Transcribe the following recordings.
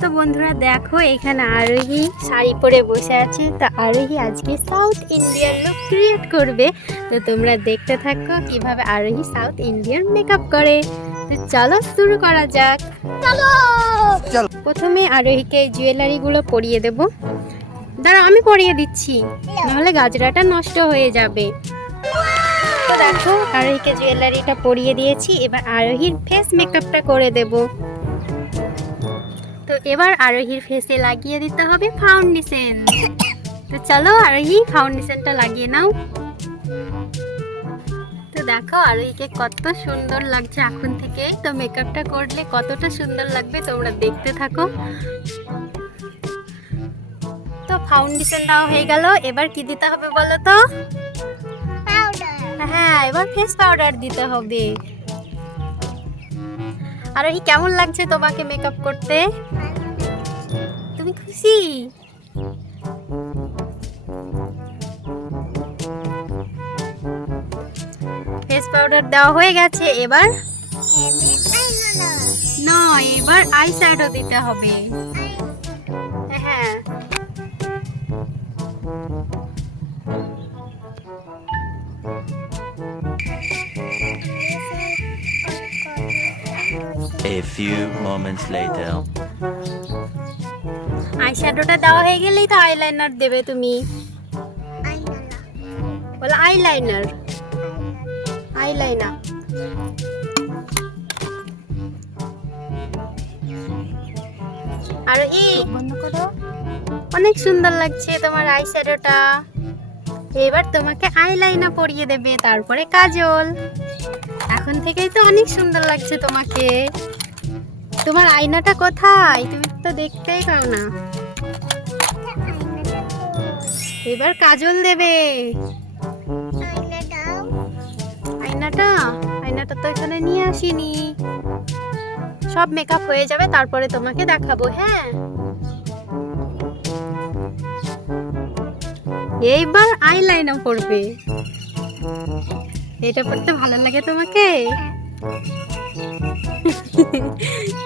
তো বন্ধুরা দেখো এখানে আরোহী শাড়ি পরে বসে আছে। তো আরোহী আজকে সাউথ ইন্ডিয়ান লুক ক্রিয়েট করবে। তো তোমরা দেখতে থাকো কিভাবে আরোহী সাউথ ইন্ডিয়ান মেকআপ করে। তো চলো শুরু করা যাক। চলো প্রথমে আরোহীকে জুয়েলারিগুলো পরিয়ে দেব। দাঁড়াও আমি পরিয়ে দিচ্ছি, নাহলে গাজরাটা নষ্ট হয়ে যাবে। তো দেখো আরোহীকে জুয়েলারিটা পরিয়ে দিয়েছি, এবার আরোহীর ফেস মেকআপটা করে দেব। তো এবার আরোহীর ফেসে লাগিয়ে দিতে হবে ফাউন্ডেশন। তো চলো আরোহী ফাউন্ডেশনটা লাগিয়ে নাও। তো দেখো আরোহীকে কত সুন্দর লাগছে এখন থেকে। তো মেকআপটা করলে কতটা সুন্দর লাগবে তোমরা দেখতে থাকো। তো ফাউন্ডেশনটাও হয়ে গেল, এবার কি দিতে হবে বলো তো? হ্যাঁ, এবার ফেস পাউডার দিতে হবে। আরোহী কেমন লাগছে তোমাকে মেকআপ করতে? তুমি খুশি? ফেস পাউডার দেওয়া হয়ে গেছে, এবার এবার আই শ্যাডো দিতে হবে। হ্যাঁ, A few moments later. Eye শ্যাডোটা দেওয়া হয়ে গেলেই তো আইলাইনার দেবে তুমি। বলো আইলাইনার। আইলাইনার আর বন্ধ করো। অনেক সুন্দর লাগছে তোমার আই শ্যাডোটা। এবার তোমাকে আইলাইনার পরিয়ে দেবে, তারপরে কাজল। এখন থেকেই তো অনেক সুন্দর লাগছে তোমাকে। তোমার আয়নাটা কোথায়? তুমি তো দেখতেই পাও না। এবার কাজল দেবে। আয়নাটা তো এখানে নিয়ে আসিনি। সব মেকআপ হয়ে যাবে, তারপরে তোমাকে দেখাবো। হ্যাঁ, এইবার আইলাইনার পরবে। এটা পড়তে ভালো লাগে তোমাকে?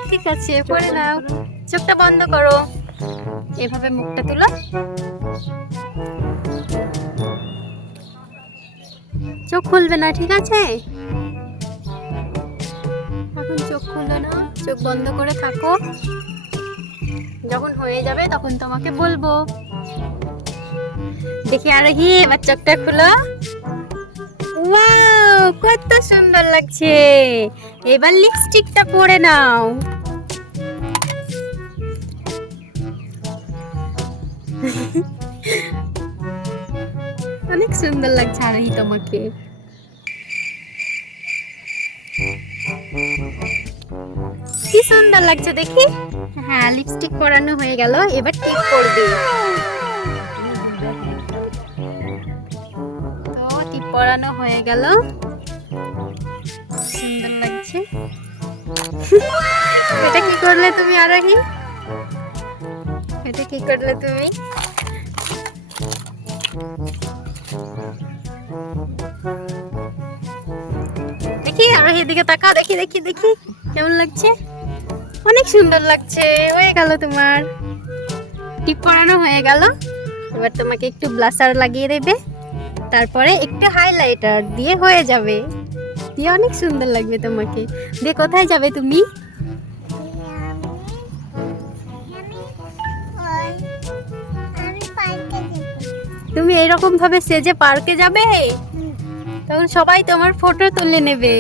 ঠিক আছে, পরে নাও। চোখটা বন্ধ করো, এভাবে মুখটা তুলো। চোখ খুলবে না, ঠিক আছে? এখন চোখ খুলো না, চোখ বন্ধ করে থাকো। যখন হয়ে যাবে তখন তোমাকে বলবো। দেখি আরোহী, এবার চোখটা খুলো। ওয়াও, কত সুন্দর লাগছে। এবার লিপস্টিকটা পরে নাও। অনেক সুন্দর লাগছে আরোহী তোমাকে। কি সুন্দর লাগছে দেখি। হ্যাঁ, লিপস্টিক পরানো হয়ে গেল, এবার টিপ পরবে। তো টিপ পরানো হয়ে গেল, সুন্দর লাগছে। এটা কি করলে তুমি আরোহী? এটা কি করলে তুমি? দেখি আরোহীর দিকে তাকাও, দেখি দেখি দেখি কেমন লাগছে। অনেক সুন্দর লাগছে। হয়ে গেল তোমার টিপ পরানো হয়ে গেল। এবার তোমাকে একটু ব্লাশার লাগিয়ে দেবে, তারপরে একটু হাইলাইটার দিয়ে হয়ে যাবে। দিয়ে অনেক সুন্দর লাগবে তোমাকে। দিয়ে কোথায় যাবে তুমি? তুমি এইরকম ভাবে সেজে পার্কে যাবে? তখন সবাই তোমার ফটো তুলে নেবে,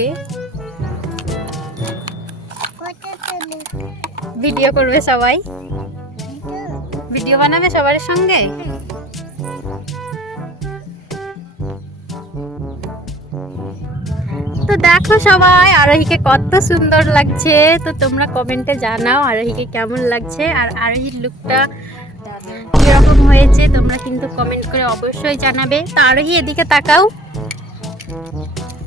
ভিডিও করবে, সবাই ভিডিও বানাবে সবার সঙ্গে। তো দেখো সবাই আরোহীকে কত সুন্দর লাগছে। তো তোমরা কমেন্টে জানাও আরোহীকে কেমন লাগছে, আর আরোহীর লুকটা কিরকম হয়েছে তোমরা কিন্তু কমেন্ট করে অবশ্যই জানাবে। তো আরোহী এদিকে তাকাও,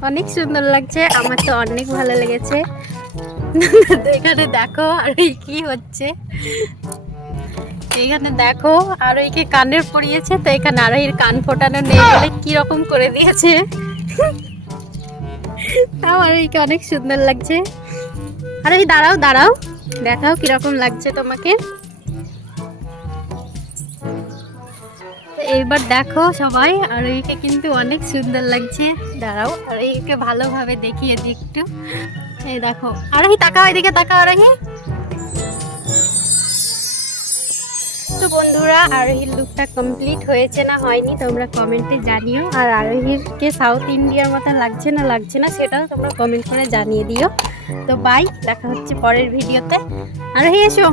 অনেক সুন্দর লাগছে। আমার তো অনেক ভালো লেগেছে। এখানে দেখো আরোহী কি হচ্ছে। এখানে দেখো আরোহীকে কানের পরিয়েছে। তো এখানে আরোহীর কান ফোটানো নেই বলে কিরকম করে দিয়েছে। তাও আরোহীকে অনেক সুন্দর লাগছে। আরোহী দাঁড়াও দাঁড়াও, দেখাও কিরকম লাগছে তোমাকে। এবার দেখো সবাই, আরোহীকে কিন্তু অনেক সুন্দর লাগছে। দাঁড়াও আরোহীকে ভালোভাবে দেখিয়ে দিই একটু। এই দেখো আরোহী, তাকাও এদিকে, তাকাও আরোহী। তো বন্ধুরা, আরোহীর লুকটা কমপ্লিট হয়েছে না হয়নি তোমরা কমেন্টে জানিও। আর আরোহীরকে সাউথ ইন্ডিয়ার মতো লাগছে না লাগছে না সেটাও তোমরা কমেন্ট করে জানিয়ে দিও। তো বাই, দেখা হচ্ছে পরের ভিডিওতে। আরোহী এসো।